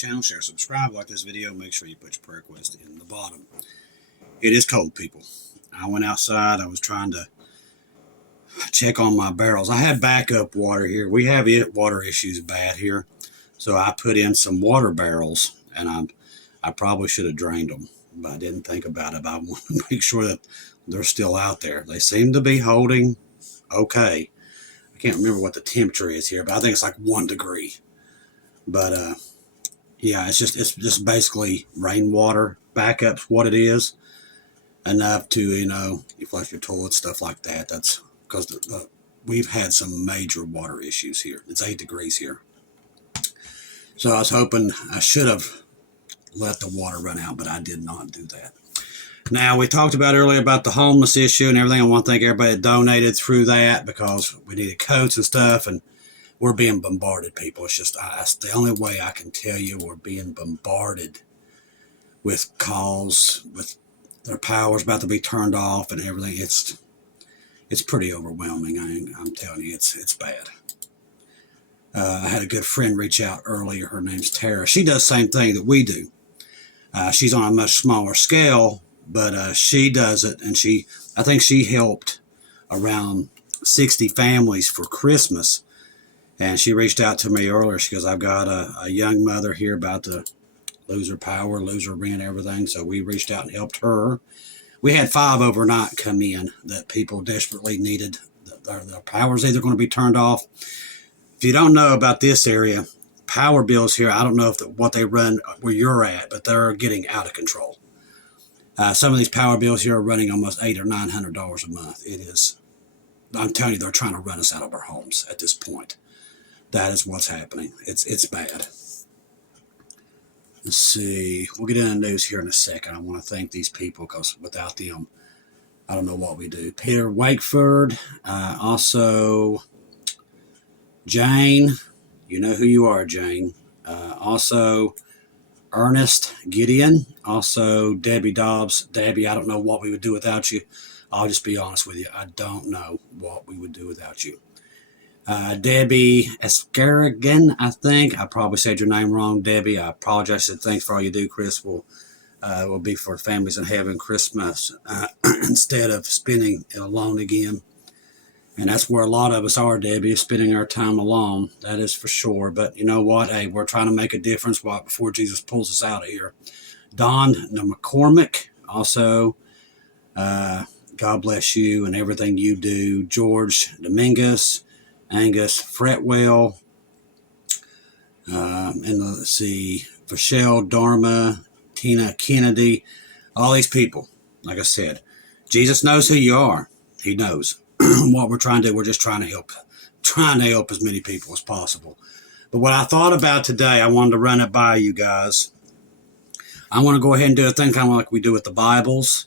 channel, share, subscribe, like this video, make sure you put your prayer request in the bottom. It is cold, people. I went outside. I was trying to check on my barrels. I had backup water here. We have water issues bad here. So I put in some water barrels, and I probably should have drained them, but I didn't think about it. I want to make sure that they're still out there. They seem to be holding okay. I can't remember what the temperature is here, but I think it's like 1 degree. But yeah, it's just basically rainwater backup's what it is. Enough to, you flush your toilet, stuff like that. That's because we've had some major water issues here. It's 8 degrees here. So I was hoping I should have let the water run out, but I did not do that. Now, we talked about earlier about the homeless issue and everything. I want to thank everybody that donated through that because we needed coats and stuff, and we're being bombarded, people. It's just that's the only way I can tell you we're being bombarded with calls, with their power's about to be turned off and everything. It's pretty overwhelming. I'm telling you, it's bad. I had a good friend reach out earlier. Her name's Tara. She does the same thing that we do. She's on a much smaller scale, but she does it, and I think she helped around 60 families for Christmas. And she reached out to me earlier. She goes, I've got a young mother here about to lose her power, lose her rent, everything. So we reached out and helped her. We had 5 overnight come in that people desperately needed. Their power's either going to be turned off. If you don't know about this area, power bills here, I don't know if what they run where you're at, but they're getting out of control. Some of these power bills here are running almost $800 or $900 a month. It is, I'm telling you, they're trying to run us out of our homes at this point. That is what's happening. It's bad. Let's see. We'll get into the news here in a second. I want to thank these people because without them, I don't know what we do. Peter Wakeford, also Jane. You know who you are, Jane. Also Ernest Gideon. Also Debbie Dobbs. Debbie, I don't know what we would do without you. I'll just be honest with you. I don't know what we would do without you. Debbie Escarrigan, I think. I probably said your name wrong, Debbie. I apologize. I said thanks for all you do, Chris. Will be for families in heaven Christmas instead of spending it alone again. And that's where a lot of us are, Debbie, is spending our time alone. That is for sure. But you know what? Hey, we're trying to make a difference before Jesus pulls us out of here. Don McCormick, also, God bless you and everything you do. George Dominguez, Angus Fretwell, and let's see, Michelle Dharma, Tina Kennedy, all these people. Like I said, Jesus knows who you are. He knows what we're trying to do. We're just trying to help as many people as possible. But what I thought about today, I wanted to run it by you guys. I want to go ahead and do a thing kind of like we do with the Bibles,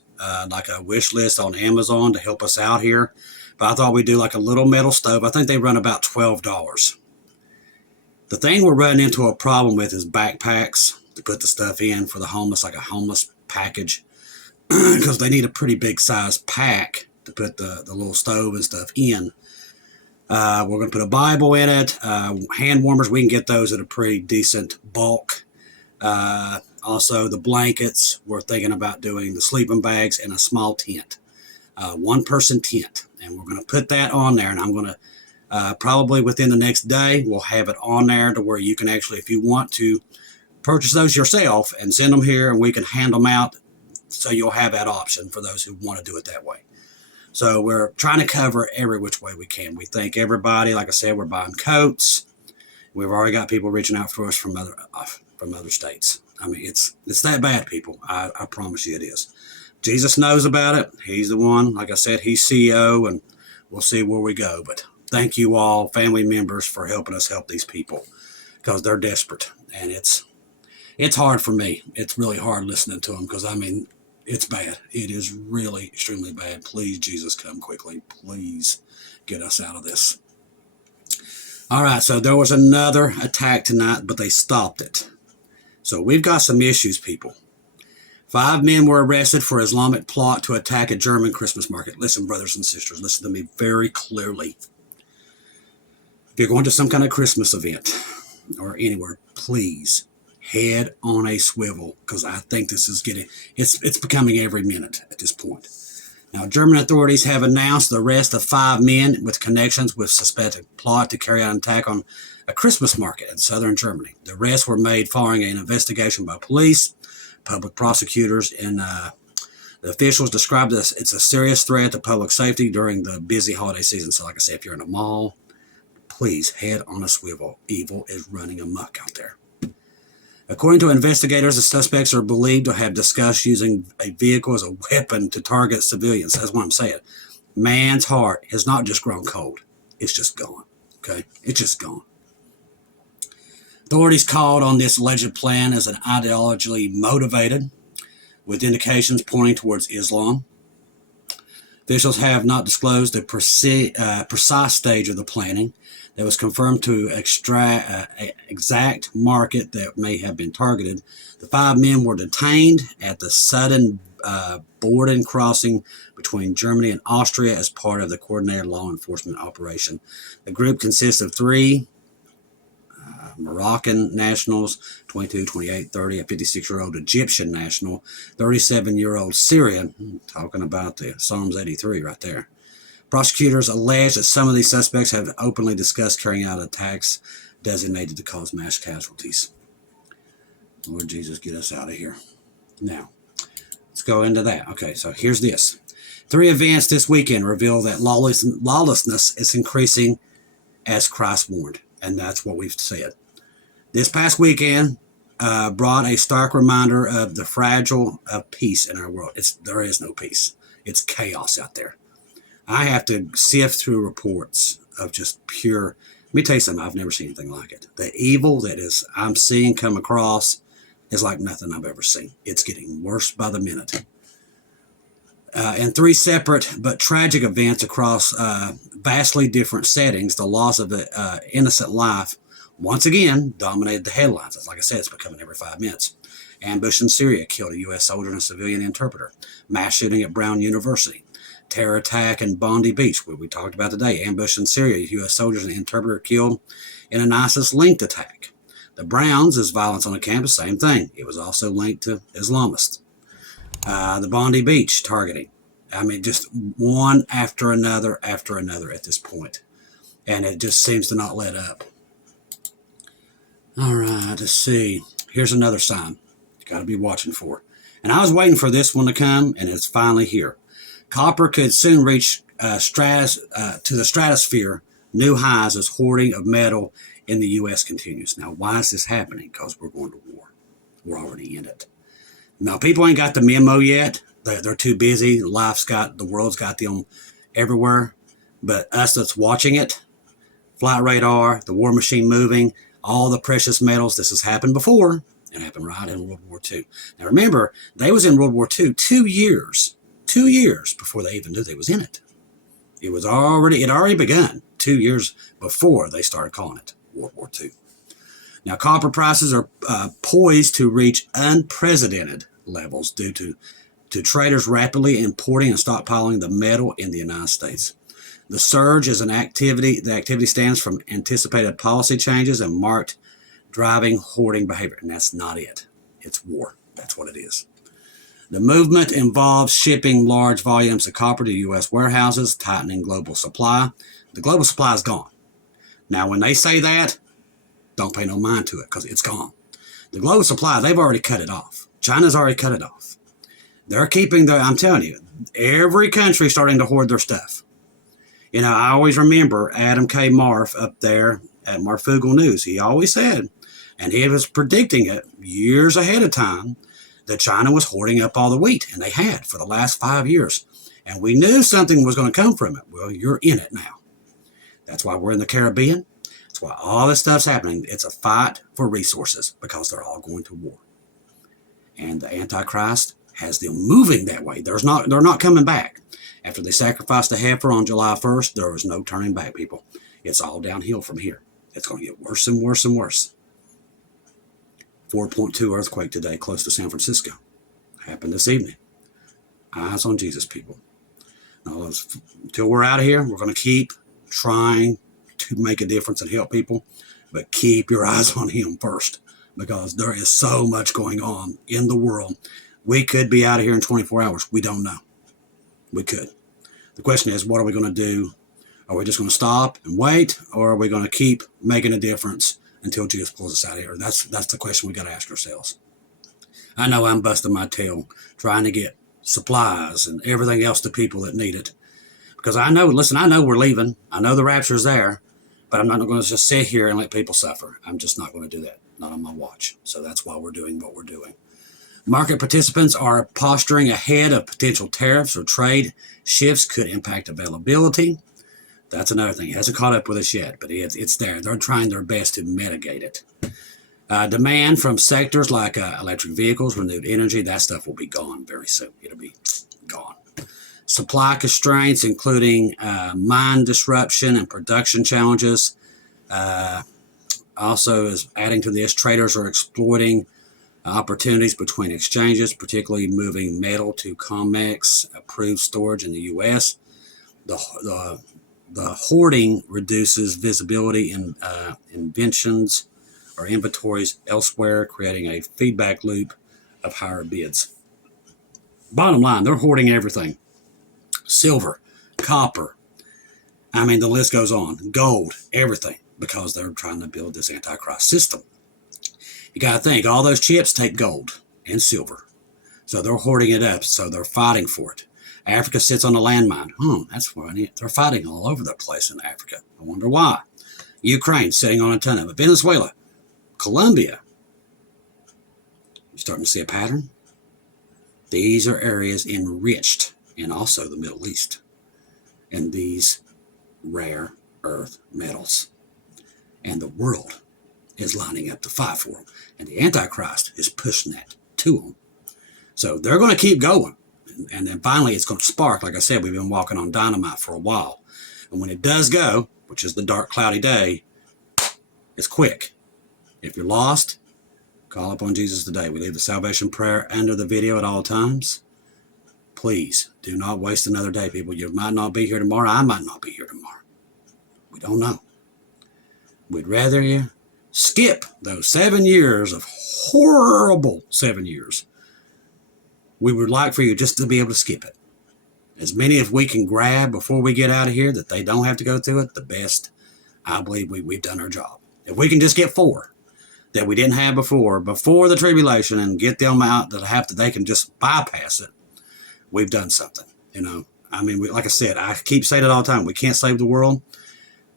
like a wish list on Amazon to help us out here. But I thought we'd do like a little metal stove. I think they run about $12. The thing we're running into a problem with is backpacks to put the stuff in for the homeless, like a homeless package, because they need a pretty big size pack to put the little stove and stuff in. We're going to put a Bible in it. Hand warmers, we can get those at a pretty decent bulk. Also, the blankets, we're thinking about doing the sleeping bags and a small tent. One-person tent. And we're going to put that on there. And I'm going to, probably within the next day, we'll have it on there to where you can actually, if you want to, purchase those yourself and send them here and we can hand them out. So you'll have that option for those who want to do it that way. So we're trying to cover every which way we can. We thank everybody. Like I said, we're buying coats. We've already got people reaching out for us from other states. I mean, it's that bad, people. I promise you it is. Jesus knows about it. He's the one. Like I said, he's CEO, and we'll see where we go. But thank you all, family members, for helping us help these people because they're desperate. And it's hard for me. It's really hard listening to them because, I mean, it's bad. It is really extremely bad. Please, Jesus, come quickly. Please get us out of this. All right, so there was another attack tonight, but they stopped it. So we've got some issues, people. 5 men were arrested for Islamic plot to attack a German Christmas market. Listen, brothers and sisters, listen to me very clearly. If you're going to some kind of Christmas event or anywhere, please head on a swivel, because I think this is it's becoming every minute at this point. Now, German authorities have announced the arrest of 5 men with connections with suspected plot to carry out an attack on a Christmas market in southern Germany. The arrests were made following an investigation by police, public prosecutors, and the officials described this. It's a serious threat to public safety during the busy holiday season. So, like I said, if you're in a mall, please head on a swivel. Evil is running amok out there. According to investigators, the suspects are believed to have discussed using a vehicle as a weapon to target civilians. That's what I'm saying. Man's heart has not just grown cold. It's just gone. Okay? It's just gone. Authorities called on this alleged plan as an ideologically motivated, with indications pointing towards Islam. Officials have not disclosed the precise stage of the planning that was confirmed to exact market that may have been targeted. The 5 men were detained at the sudden Borden crossing between Germany and Austria as part of the coordinated law enforcement operation. The group consists of 3 Moroccan nationals, 22, 28, 30, a 56-year-old Egyptian national, 37-year-old Syrian, talking about the Psalms 83 right there. Prosecutors allege that some of these suspects have openly discussed carrying out attacks designated to cause mass casualties. Lord Jesus, get us out of here. Now, let's go into that. Okay, so here's this. 3 events this weekend reveal that lawlessness is increasing as Christ warned, and that's what we've said. This past weekend brought a stark reminder of the fragile of peace in our world. There is no peace. It's chaos out there. I have to sift through reports of just pure. Let me tell you something. I've never seen anything like it. The evil that I'm seeing come across is like nothing I've ever seen. It's getting worse by the minute. In 3 separate but tragic events across vastly different settings, the loss of an innocent life once again dominated the headlines. Like I said, it's becoming every 5 minutes. Ambush in Syria killed a U.S. soldier and a civilian interpreter. Mass shooting at Brown University. Terror attack in Bondi Beach, what we talked about today. Ambush in Syria, U.S. soldiers and an interpreter killed in an ISIS-linked attack. The Browns is violence on the campus, same thing. It was also linked to Islamists. The Bondi Beach targeting. I mean, just one after another at this point. And it just seems to not let up. All right, let's see. Here's another sign you got to be watching for. And I was waiting for this one to come, and it's finally here. Copper could soon reach to the stratosphere, new highs as hoarding of metal in the U.S. continues. Now, why is this happening? Because we're going to war. We're already in it. Now, people ain't got the memo yet. They're too busy. The world's got them everywhere. But us that's watching it, flight radar, the war machine moving, all the precious metals, this has happened before. It happened right in World War II. Now, remember, they was in World War II 2 years before they even knew they was in it. It had already begun 2 years before they started calling it World War II. Now, copper prices are poised to reach unprecedented levels due to traders rapidly importing and stockpiling the metal in the United States. The surge is an activity. The activity stems from anticipated policy changes and marked driving hoarding behavior. And that's not it. It's war. That's what it is. The movement involves shipping large volumes of copper to U.S. warehouses, tightening global supply. The global supply is gone. Now, when they say that, don't pay no mind to it because it's gone. The global supply, they've already cut it off. China's already cut it off. They're keeping I'm telling you, every country starting to hoard their stuff. You know, I always remember Adam K. Marf up there at Marfugal News. He always said, and he was predicting it years ahead of time, that China was hoarding up all the wheat, and they had for the last 5 years. And we knew something was going to come from it. Well, you're in it now. That's why we're in the Caribbean. That's why all this stuff's happening. It's a fight for resources because they're all going to war. And the Antichrist has them moving that way. They're not coming back. After they sacrificed the heifer on July 1st, there was no turning back, people. It's all downhill from here. It's going to get worse and worse and worse. 4.2 earthquake today close to San Francisco. Happened this evening. Eyes on Jesus, people. Now, until we're out of here, we're going to keep trying to make a difference and help people, but keep your eyes on Him first. because there is so much going on in the world. We could be out of here in 24 hours. We don't know. We could. The question is, what are we going to do? Are we just going to stop and wait, or are we going to keep making a difference until Jesus pulls us out of here? That's the question we got to ask ourselves. I know I'm busting my tail trying to get supplies and everything else to people that need it. Because I know, listen, I know we're leaving. I know the rapture's there, but I'm not going to just sit here and let people suffer. I'm just not going to do that. Not on my watch. So that's why we're doing what we're doing. Market participants are posturing ahead of potential tariffs or trade shifts could impact availability. That's another thing. It hasn't caught up with us yet, but it's there. They're trying their best to mitigate it. Demand from sectors like electric vehicles, renewed energy, that stuff will be gone very soon. It'll be gone. Supply constraints, including mine disruption and production challenges. Also, is adding to this, traders are exploiting opportunities between exchanges, particularly moving metal to COMEX approved storage in the U.S. The hoarding reduces visibility in inventions or inventories elsewhere, creating a feedback loop of higher bids. Bottom line, they're hoarding everything. Silver, copper, I mean, the list goes on. Gold, everything, because they're trying to build this Antichrist system. You got to think, all those chips take gold and silver. So they're hoarding it up, so they're fighting for it. Africa sits on a landmine. That's funny. They're fighting all over the place in Africa. I wonder why. Ukraine sitting on a ton of it. Venezuela, Colombia. You starting to see a pattern? These are areas enriched, and also the Middle East, in these rare earth metals. And the world is lining up to fight for them. And the Antichrist is pushing that to them. So they're going to keep going. And then finally it's going to spark. Like I said, we've been walking on dynamite for a while. And when it does go, which is the dark, cloudy day, it's quick. If you're lost, call upon Jesus today. We leave the salvation prayer under the video at all times. Please do not waste another day, people. You might not be here tomorrow. I might not be here tomorrow. We don't know. We'd rather you skip those 7 years of horrible 7 years. We would like for you just to be able to skip it. As many as we can grab before we get out of here that they don't have to go through it, the best. I believe we've done our job. If we can just get 4 that we didn't have before the tribulation, and get them out that they can just bypass it, we've done something. I mean, like I said, I keep saying it all the time. We can't save the world,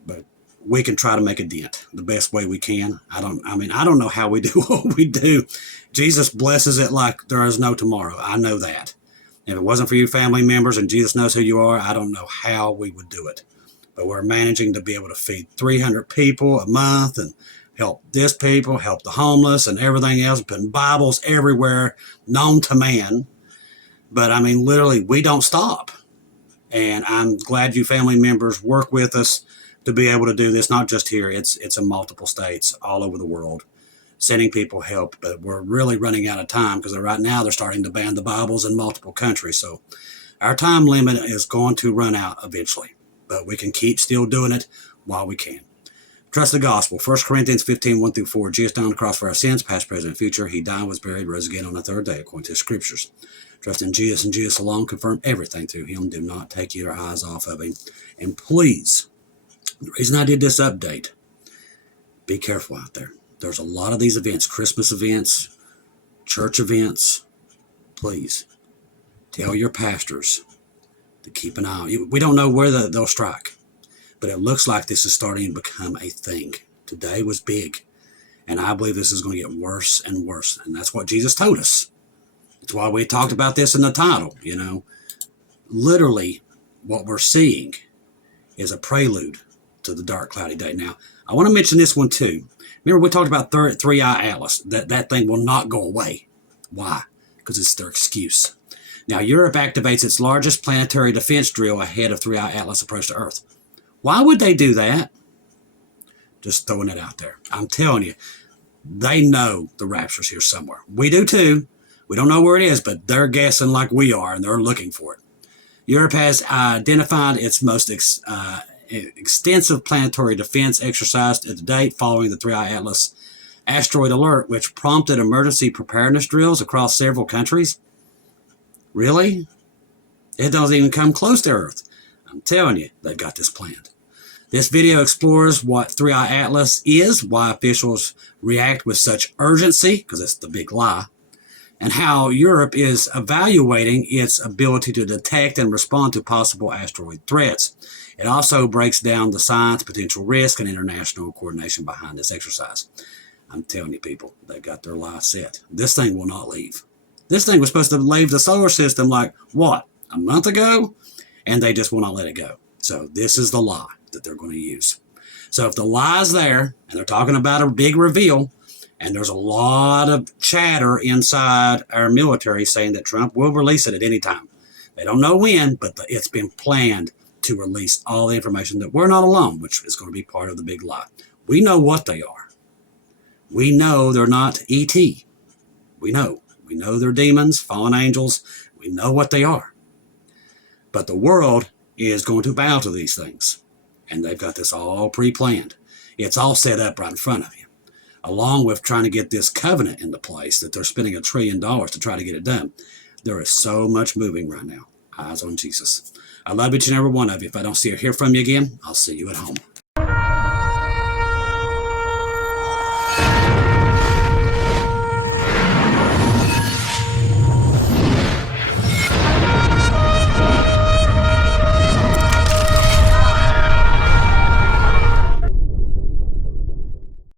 but we can try to make a dent the best way we can. I don't know how we do what we do. Jesus blesses it like there is no tomorrow. I know that. If it wasn't for you family members and Jesus knows who you are, I don't know how we would do it. But we're managing to be able to feed 300 people a month and help this people, help the homeless and everything else, putting Bibles everywhere known to man. But I mean, literally, we don't stop. And I'm glad you family members work with us to be able to do this, not just here. It's in multiple states all over the world, sending people help. But we're really running out of time because right now they're starting to ban the Bibles in multiple countries. So our time limit is going to run out eventually, but we can keep still doing it while we can. Trust the gospel. 1 Corinthians 15, 1-4. Jesus died on the cross for our sins, past, present, and future. He died, was buried, rose again on the third day, according to the scriptures. Trust in Jesus and Jesus alone. Confirm everything through him. Do not take your eyes off of him. And please, the reason I did this update, be careful out there. There's a lot of these events, Christmas events, church events. Please, tell your pastors to keep an eye on. We don't know where they'll strike, but it looks like this is starting to become a thing. Today was big, and I believe this is going to get worse and worse, and that's what Jesus told us. That's why we talked about this in the title. Literally, what we're seeing is a prelude to the dark, cloudy day. Now, I want to mention this one too. Remember, we talked about three-eye atlas. That thing will not go away. Why? Because it's their excuse. Now, Europe activates its largest planetary defense drill ahead of three-eye atlas approach to Earth. Why would they do that? Just throwing it out there. I'm telling you, they know the rapture's here somewhere. We do too. We don't know where it is, but they're guessing like we are, and they're looking for it. Europe has identified its most extensive planetary defense exercise to date following the Three-Eye Atlas asteroid alert, which prompted emergency preparedness drills across several countries. Really? It doesn't even come close to Earth. I'm telling you, they've got this planned. This video explores what 3i Atlas is, why officials react with such urgency, because it's the big lie, and how Europe is evaluating its ability to detect and respond to possible asteroid threats. It also breaks down the science, potential risk, and international coordination behind this exercise. I'm telling you, people, they've got their lie set. This thing will not leave. This thing was supposed to leave the solar system like, what, a month ago? And they just will not let it go. So this is the lie that they're going to use. So if the lie is there, and they're talking about a big reveal, and there's a lot of chatter inside our military saying that Trump will release it at any time. They don't know when, but it's been planned to release all the information that we're not alone, which is going to be part of the big lie. We know what they are. We know they're not E.T. We know. We know they're demons, fallen angels. We know what they are. But the world is going to bow to these things. And they've got this all pre-planned. It's all set up right in front of you. Along with trying to get this covenant into place that they're spending $1 trillion to try to get it done. There is so much moving right now. Eyes on Jesus. I love each and every one of you. If I don't see or hear from you again, I'll see you at home.